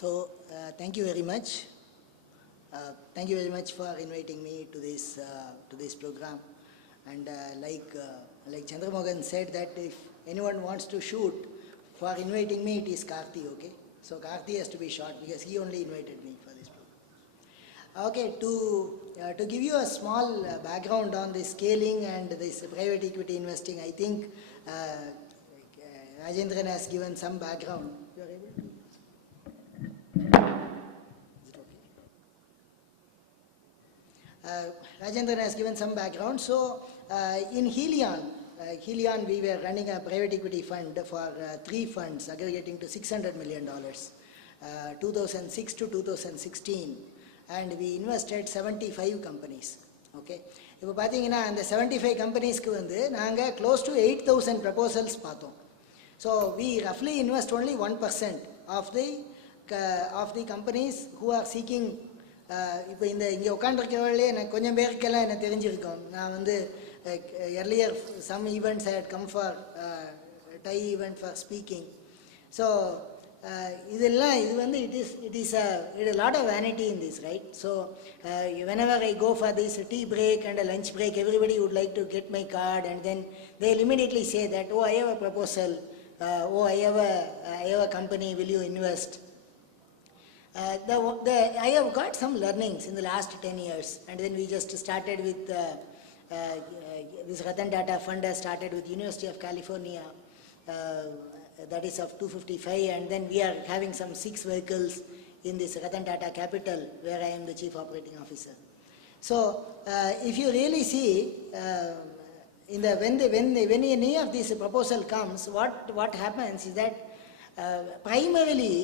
Thank you very much. Thank you very much for inviting me to this program. And like Chandramohan said, that if anyone wants to shoot, for inviting me, it is Karthi, okay? So Karthi has to be shot because he only invited me for this program. Okay, to give you a small background on the scaling and this private equity investing, I think Rajendran has given some background. You are able to? Is it okay? Rajendran has given some background. So in Helion, we were running a private equity fund for 3 funds aggregating to $600 million, 2006 to 2016, and we invested 75 companies. Okay, இப்போ பார்த்தீங்கன்னா அந்த 75 கம்பெனிஸ்க்கு வந்து நாங்கள் close to 8,000 proposals பார்த்தோம். So we ரஃப்லி invest only 1% of the companies who are seeking. இப்போ இங்கே உட்காந்துருக்கவர்களே எனக்கு கொஞ்சம் பேருக்கெல்லாம் எனக்கு தெரிஞ்சிருக்கோம். நான் வந்து earlier some events I had come for Thai event for speaking. So it is a lot of vanity in this, right? So whenever I go for this tea break and a lunch break, everybody would like to get my card, and then they'll immediately say that, oh, I have a proposal, I have a company, will you invest? I have got some learnings in the last 10 years, and then we just started with this Ratan Tata fund has started with University of California, that is of 255, and then we are having some 6 vehicles in this Ratan Tata Capital, where I am the Chief Operating Officer. So if you really see, when any of this proposal comes, what happens is that primarily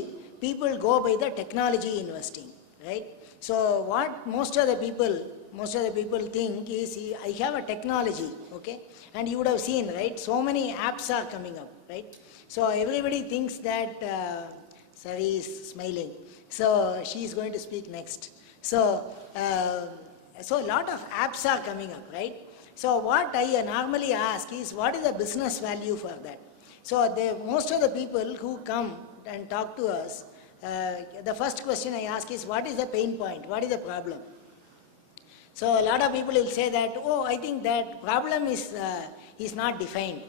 people go by the technology investing, right? So what most of the people think is, I have a technology, okay? And you would have seen, right? So many apps are coming up, right? So everybody thinks that, Sari is smiling. So she is going to speak next. So a lot of apps are coming up, right? So what I normally ask is, what is the business value for that? So most of the people who come and talk to us, the first question I ask is, what is the pain point? What is the problem? So a lot of people will say that, oh, I think that problem is not defined.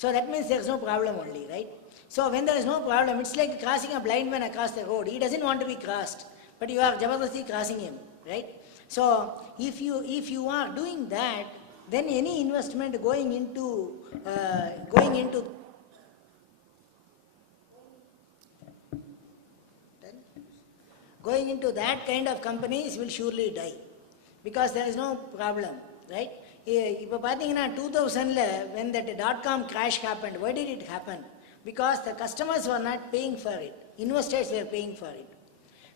So that means there is no problem only, right? So when there is no problem, it's like crossing a blind man across the road. He doesn't want to be crossed, but you are jabardasti crossing him, right? So if you are doing that, then any investment going into that kind of companies will surely die, because there is no problem, right? இப்போ பார்த்தீங்கன்னா 2000 when that dot-com crash happened, why did it happen? Because the customers were not paying for it, investors were paying for it.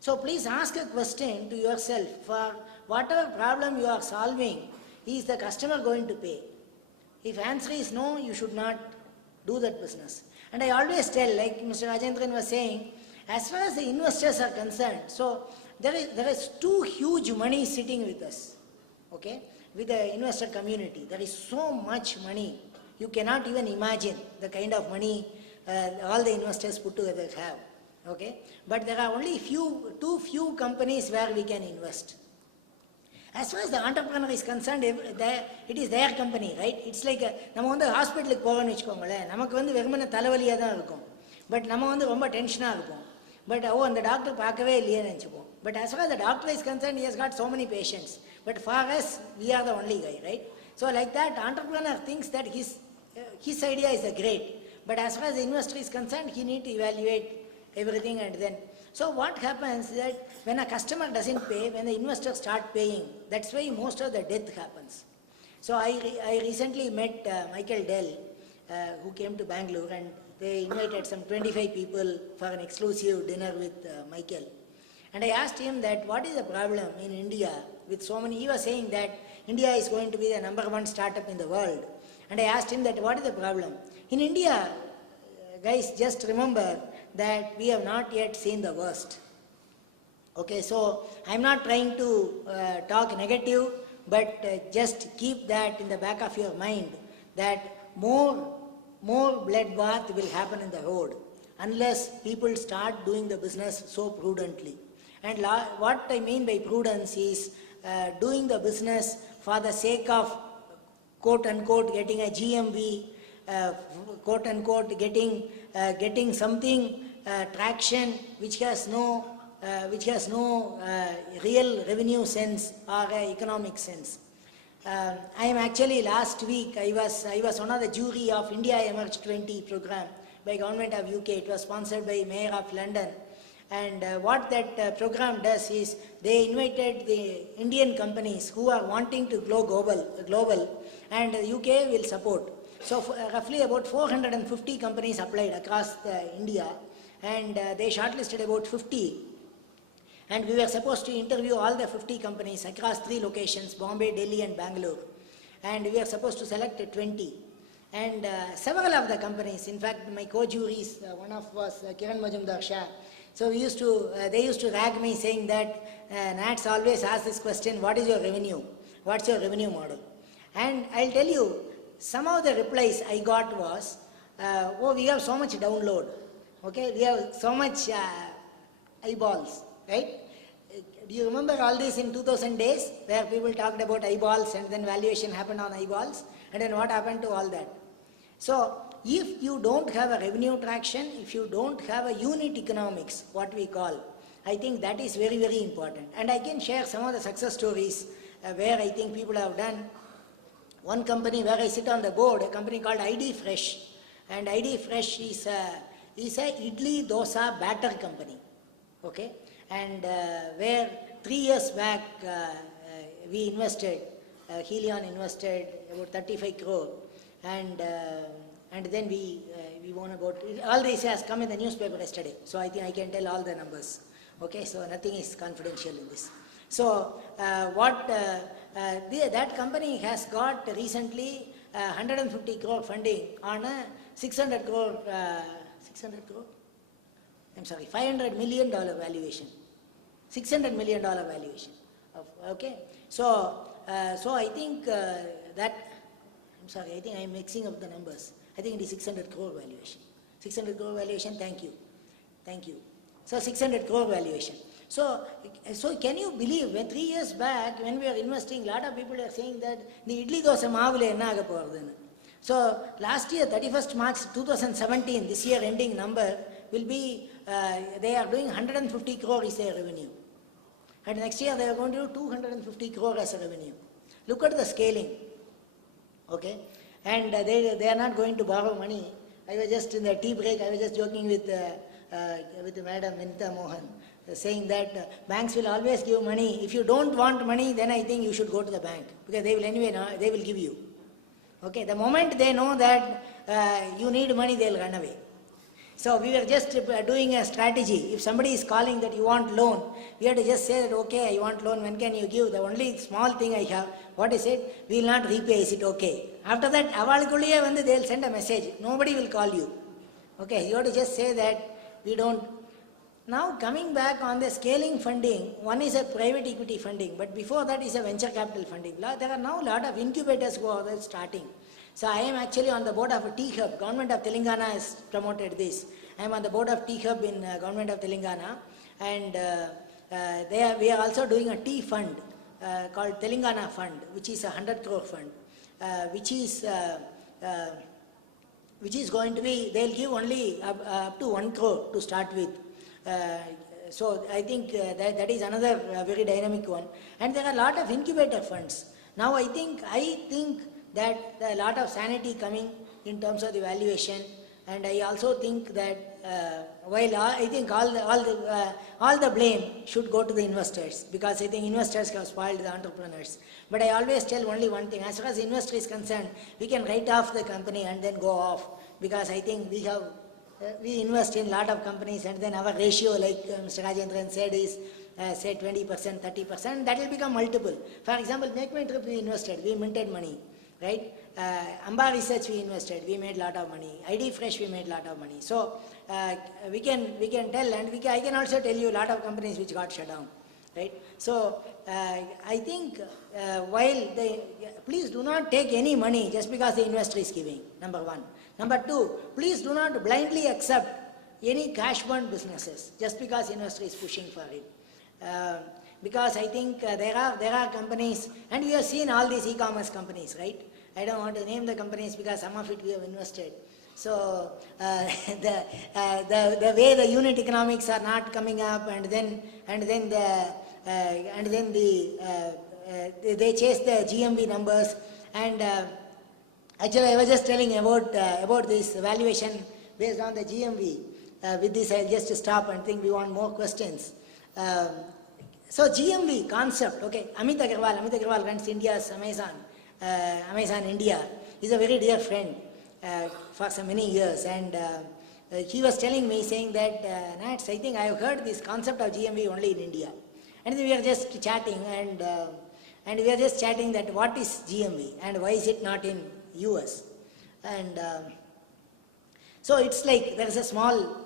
So please ask a question to yourself, for whatever problem you are solving, is the customer going to pay? If answer is no, you should not do that business. And I always tell, like Mr. Rajendran was saying, as far as the investors are concerned, so there is too huge money sitting with us, okay, with the investor community. There is so much money, you cannot even imagine the kind of money all the investors put together have, okay. But there are only too few companies where we can invest. As far as the entrepreneur is concerned, it is their company, right? It's like நம்ம வந்து ஹாஸ்பிட்டலுக்கு போகணும்னு வச்சுக்கோங்களேன், நமக்கு வந்து வெறுமனே தலைவலியாக தான் இருக்கும், பட் நம்ம வந்து ரொம்ப டென்ஷனாக இருப்போம். But அந்த டாக்டர் பார்க்கவே இல்லையேன்னு நினச்சிப்போம். But as far as the doctor is concerned, he has got so many patients. But for us, we are the only guy, right? So like that, entrepreneur thinks that his idea is great. But as far as the investor is concerned, he need to evaluate everything, and then. So what happens is that when a customer doesn't pay, when the investors start paying, that's why most of the death happens. So I recently met Michael Dell, who came to Bangalore, and they invited some 25 people for an exclusive dinner with Michael. And I asked him that, what is the problem in India with so many, he was saying that India is going to be the #1 startup in the world. And I asked him that, what is the problem? In India, guys, just remember that we have not yet seen the worst. Okay, so I'm not trying to talk negative, but just keep that in the back of your mind, that more bloodbath will happen in the road. unless people start doing the business so prudently. And what I mean by prudence is doing the business for the sake of quote unquote getting a GMV, quote unquote getting something traction which has no real revenue sense or economic sense. I am actually, last week I was one of the jury of India Emerge 20 program by Government of UK. It was sponsored by Mayor of London. And what that program does is they invited the Indian companies who are wanting to go global, and the UK will support. So roughly about 450 companies applied across India, and they shortlisted about 50. And we were supposed to interview all the 50 companies across 3 locations, Bombay, Delhi and Bangalore. And we were supposed to select 20. And several of the companies, in fact my co-juries, one of was Kiran Majumdar Shah. So they used to rag me saying that Nats always ask this question, what is your revenue? What's your revenue model? And I'll tell you, some of the replies I got was, oh, we have so much download. Okay, we have so much eyeballs. Right? Do you remember all this in 2000 days where people talked about eyeballs and then valuation happened on eyeballs? And then what happened to all that? So if you don't have a revenue traction, if you don't have a unit economics, what we call, I think that is very, very important. And I can share some of the success stories where I think people have done. One company where I sit on the board, a company called ID Fresh. And ID Fresh is a idli dosa batter company. Okay? And where 3 years back we invested, Helion invested about 35 crore, and then we won about, all this has come in the newspaper yesterday, so I think I can tell all the numbers. Okay, so nothing is confidential in this. So that company has got recently 150 crore funding on a 600 crore, $500 million valuation. $600 million valuation. Okay, so I think that, I'm sorry, I think I'm mixing up the numbers. I think it is 600 crore valuation. 600 crore valuation, thank you. So 600 crore valuation. So can you believe, when 3 years back, when we were investing, a lot of people are saying that the idli dosa maavule enna aga poradunu. So last year, 31st March 2017, this year ending number will be, they are doing 150 crore is their revenue. And next year they are going to do 250 crore as a revenue. Look at the scaling. Okay? And they are not going to borrow money. I was just in the tea break, I was just joking with Madam Vinita Mohan, saying that banks will always give money. If you don't want money, then I think you should go to the bank, because they will anyway, they will give you. Okay? The moment they know that you need money, they will run away. So we were just doing a strategy. If somebody is calling that you want loan, we have to just say that, okay, I want loan, when can you give? The only small thing I have, what is it? We will not repay, is it okay? After that, they will send a message. Nobody will call you. Okay, you have to just say that we don't. Now coming back on the scaling funding, one is a private equity funding, but before that is a venture capital funding. There are now a lot of incubators who are starting. So I am actually on the board of a T-Hub. Government of Telangana has promoted this. I am on the board of T-Hub in Government of Telangana, and we are also doing a T-Fund called Telangana Fund, which is a 100 crore fund, which is going to be, they will give only up to 1 crore to start with. So I think that is another very dynamic one. And there are a lot of incubator funds. Now I think that there are a lot of sanity coming in terms of the valuation, and I also think that while I think all the blame should go to the investors, because I think investors have spoiled the entrepreneurs. But I always tell only one thing: as far as the investor is concerned, we can write off the company and then go off, because I think we invest in a lot of companies, and then our ratio, like Mr. Rajendran said, is say 20%, 30%. That will become multiple. For example, Make My Trip we invested, we minted money. Right? Amba Research we invested, we made a lot of money. ID Fresh we made a lot of money. So we can tell, and I can also tell you a lot of companies which got shut down. Right? So I think please do not take any money just because the investor is giving, number one. Number two, please do not blindly accept any cash burn businesses just because investor is pushing for it. Because I think there are companies, and we have seen all these e-commerce companies, right? I don't want to name the companies because some of it we have invested. So the way the unit economics are not coming up, and then they chase the GMV numbers. And actually, I was just telling about this valuation based on the GMV. With this, I'll just stop and think we want more questions. So GMV concept, okay, Amit Agarwal runs India's Amazon India. He's a very dear friend for so many years, and he was telling me, saying that, Nats, I think I have heard this concept of GMV only in India. And then we are just chatting, and we are just chatting that what is GMV and why is it not in US? And so it's like, there is a small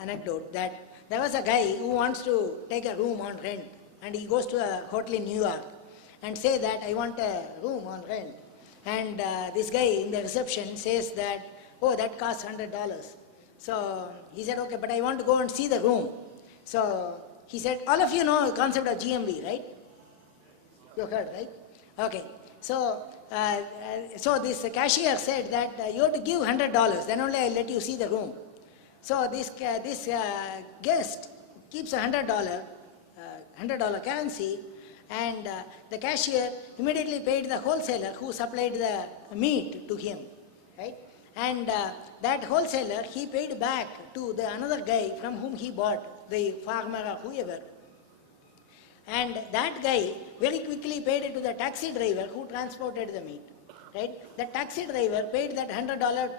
anecdote that there was a guy who wants to take a room on rent, and he goes to a hotel in New York and say that I want a room on rent. And this guy in the reception says that, oh, that costs $100. So he said, okay, but I want to go and see the room. So he said, all of you know the concept of GMV, right? You heard, right? Okay. So so this cashier said that you have to give $100, then only I'll let you see the room. So this guest keeps a $100 currency, and the cashier immediately paid the wholesaler who supplied the meat to him, right? And that wholesaler, he paid back to the another guy from whom he bought, the farmer or whoever. And that guy very quickly paid it to the taxi driver who transported the meat, right? The taxi driver paid that $100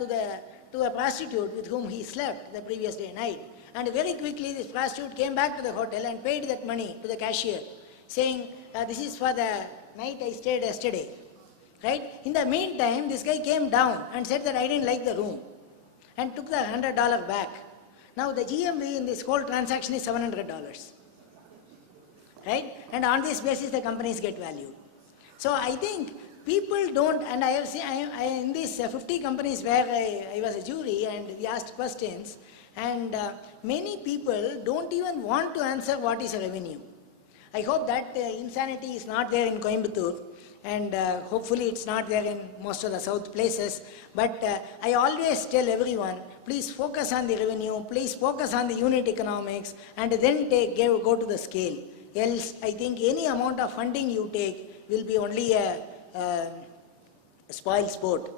to a prostitute with whom he slept the previous day night. And very quickly this prostitute came back to the hotel and paid that money to the cashier, saying, this is for the night I stayed yesterday, right? In the meantime, this guy came down and said that I didn't like the room and took the $100 back. Now the GMV in this whole transaction is $700, right? And on this basis the companies get valued. So I think people don't, and I have seen, in these 50 companies where I was a jury and we asked questions, and many people don't even want to answer what is a revenue. I hope that insanity is not there in Coimbatore, and hopefully it's not there in most of the south places. But I always tell everyone, please focus on the revenue, please focus on the unit economics, and then go to the scale. Else, I think any amount of funding you take will be only a spoil sport.